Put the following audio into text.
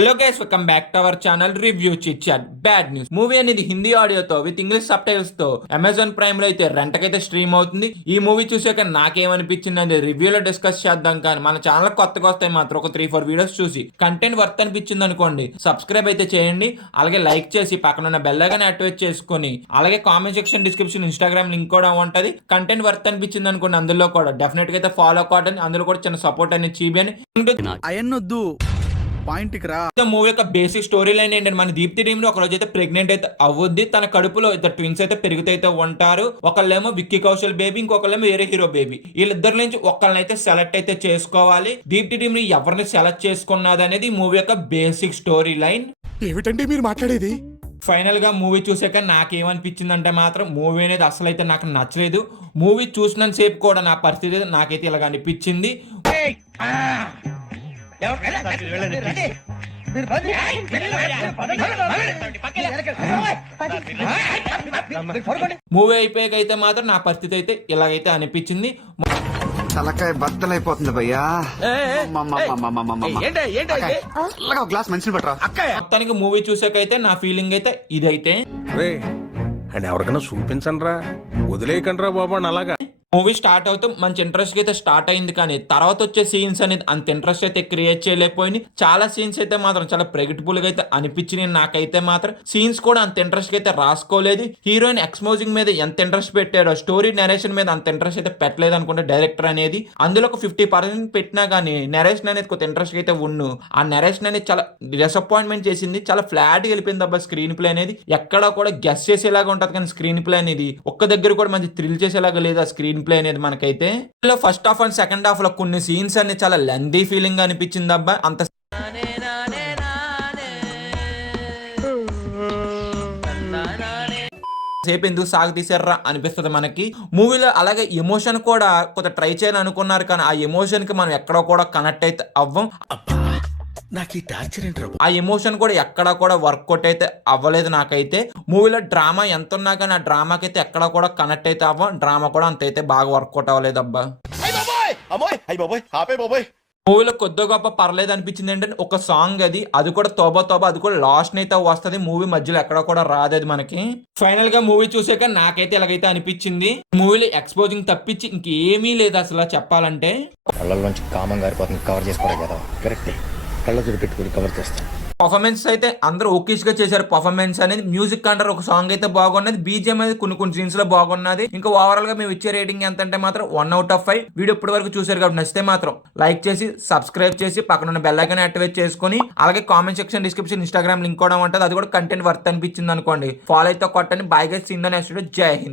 Hello guys, welcome back to our channel review chit chat. Bad news, movie అనేది హిందీ ఆడియోతో with English subtitles తో Amazon Prime లో అయితే రెంటకైతే stream అవుతుంది. ఈ మూవీ చూసాక నాకేమనిపించింది అనేది రివ్యూలో డిస్కస్ చేద్దాం. కానీ మన ఛానల్ కొత్తగా వస్తాయి మాత్రం ఒక 3-4 వీడియోస్ చూసి కంటెంట్ వర్త్ అనిపించింది అనుకోండి, సబ్స్క్రైబ్ అయితే చేయండి. అలాగే లైక్ చేసి పక్కన ఉన్న బెల్ ఐకాన్ యాక్టివేట్ చేసుకొని, అలాగే comment section, description, Instagram link కూడా ఉంటది. కంటెంట్ వర్త్ అనిపించింది అనుకోండి, అందులో కూడా డెఫినెట్ గా అయితే ఫాలో కావడం, అందులో కూడా చిన్న సపోర్ట్ అనేది చూపిని. అయన్నొద్దు పాయింట్కి రా. మూవీ యొక్క బేసిక్ స్టోరీ లైన్ ఏంటంటే, మన దీప్తి టీమ్ లో ఒక రోజు అయితే ప్రెగ్నెంట్ అయితే అవ్వద్ది. తన కడుపులో ఇద్దరు ట్విన్స్ అయితే పెరుగుతైతే ఉంటారు. ఒకళ్ళేమో విక్కీ కౌశల్ బేబీ, ఇంకొకళ్ళేమో వేరే హీరో బేబీ. వీళ్ళిద్దరి నుంచి ఒకళ్ళని అయితే సెలెక్ట్ అయితే చేసుకోవాలి. దీప్తి టీమ్ ని ఎవరిని సెలెక్ట్ చేసుకున్నది అనేది మూవీ యొక్క బేసిక్ స్టోరీ లైన్. ఏమిటంటే మీరు మాట్లాడేది? ఫైనల్ గా మూవీ చూసాక నాకేమనిపించింది అంటే మాత్రం మూవీ అనేది అసలు అయితే నాకు నచ్చలేదు. మూవీ చూసినంత సేపు కూడా నా పరిస్థితి నాకైతే ఇలాగ అనిపించింది. మూవీ అయిపోయాక అయితే మాత్రం నా పరిస్థితి అయితే ఇలాగైతే అనిపించింది. తలకాయ బద్దలైపోతుంది భయ్యా. గ్లాస్ మంచి పట్టరా. మొత్తానికి మూవీ చూసాకైతే నా ఫీలింగ్ అయితే ఇదైతే. అండ్ ఎవరికైనా చూపించండి రా, వదిలేయకండి రా బాబు అని. అలాగా మూవీ స్టార్ట్ అవుతూ మంచి ఇంట్రెస్ట్ అయితే స్టార్ట్ అయింది, కానీ తర్వాత వచ్చే సీన్స్ అనేది అంత ఇంట్రెస్ట్ అయితే క్రియేట్ చేయలేకపోయింది. చాలా సీన్స్ అయితే మాత్రం చాలా ప్రెడిక్టబుల్ గా అయితే అనిపించినాయి. నాకైతే మాత్రం సీన్స్ కూడా అంత ఇంట్రెస్ట్ అయితే రాసుకోలేదు. హీరోయిన్ ఎక్స్పోజింగ్ మీద ఎంత ఇంట్రెస్ట్ పెట్టారో, స్టోరీ నరేషన్ మీద అంత ఇంట్రెస్ట్ అయితే పెట్టలేదు అనుకుంటే డైరెక్టర్ అనేది. అందులో ఒక 50% పెట్టినా కానీ నరేషన్ అనేది కొంత ఇంట్రెస్ట్ అయితే ఉన్ను. ఆ నరేషన్ అనేది చాలా డిసప్పాయింట్మెంట్ చేసింది. చాలా ఫ్లాట్ గా వెళ్ళిపోయింది అబ్బా స్క్రీన్ ప్లే అనేది. ఎక్కడ కూడా గెస్ చేసేలాగా ఉంటది, కానీ స్క్రీన్ ప్లే అనేది ఒక్క దగ్గర కూడా మంచి థ్రిల్ చేసేలాగా లేదు ఆ స్క్రీన్ ప్లే అనేది మనకైతే. First half and second half లో కొన్ని సీన్స్ అన్ని చాలా లెందీ ఫీలింగ్ అనిపించింది అబ్బా. అంత సేపు ఎందుకు సాగు తీసారా అనిపిస్తుంది మనకి మూవీలో. అలాగే ఎమోషన్ కూడా కొంత ట్రై చేయాలని అనుకున్నారు, కానీ ఆ ఎమోషన్ కి మనం ఎక్కడో కూడా కనెక్ట్ అయితే అవ్వం. ఆ ఎమోషన్ కూడా ఎక్కడా కూడా వర్కౌట్ అయితే అవ్వలేదు నాకైతే. మూవీలో డ్రామా ఎంత ఉన్నా కానీ ఆ డ్రామాకి అయితే ఎక్కడా కూడా కనెక్ట్ అయితే అవ్వం. డ్రామా కూడా అంత అయితే బాగా వర్కౌట్ అవ్వలేదు అబ్బా. మూవీలో కొద్ది గొప్ప పర్లేదు అనిపించింది ఏంటంటే ఒక సాంగ్, అది కూడా తోబా తోబా, అది కూడా లాస్ట్ అయితే వస్తుంది. మూవీ మధ్యలో ఎక్కడ కూడా రాదు అది మనకి. ఫైనల్ గా మూవీ చూసాక నాకైతే ఎలాగైతే అనిపించింది, మూవీలో ఎక్స్పోజింగ్ తప్పించి ఇంకేమీ లేదు అసలు చెప్పాలంటే. కళ్ళల్లోంచి కామన్ గారిపోతుంది, కవర్ చేసుకోవడం కదా కరెక్ట్. కళ్ళజోడు పెట్టుకుని కవర్ చేస్తాం. పర్ఫార్మెన్స్ అయితే అందరూ ఓకేష్ గా చేశారు. పర్ఫార్మెన్స్ అనేది మ్యూజిక్ అంటారు, ఒక సాంగ్ అయితే బాగున్నది, బీజిఎం అనేది కొన్ని సీన్స్ లో బాగున్నది. ఇంకా ఓవరాల్ గా మేము ఇచ్చే రేటింగ్ ఎంత అంటే మాత్రం 1/5. వీడియో ఇప్పటి వరకు చూసారు కాబట్టి నచ్చితే మాత్రం లైక్ చేసి, సబ్స్క్రైబ్ చేసి, పక్కన ఉన్న బెల్ ఐకాన్ యాక్టివేట్ చేసుకుని, అలాగే comment section, description, Instagram link కూడా ఉంటుంది. అది కూడా కంటెంట్ వర్త్ అనిపించింది అనుకోండి, ఫాలో అయితే కొట్టండి. Bye guys, seen the next video. జై హింద్.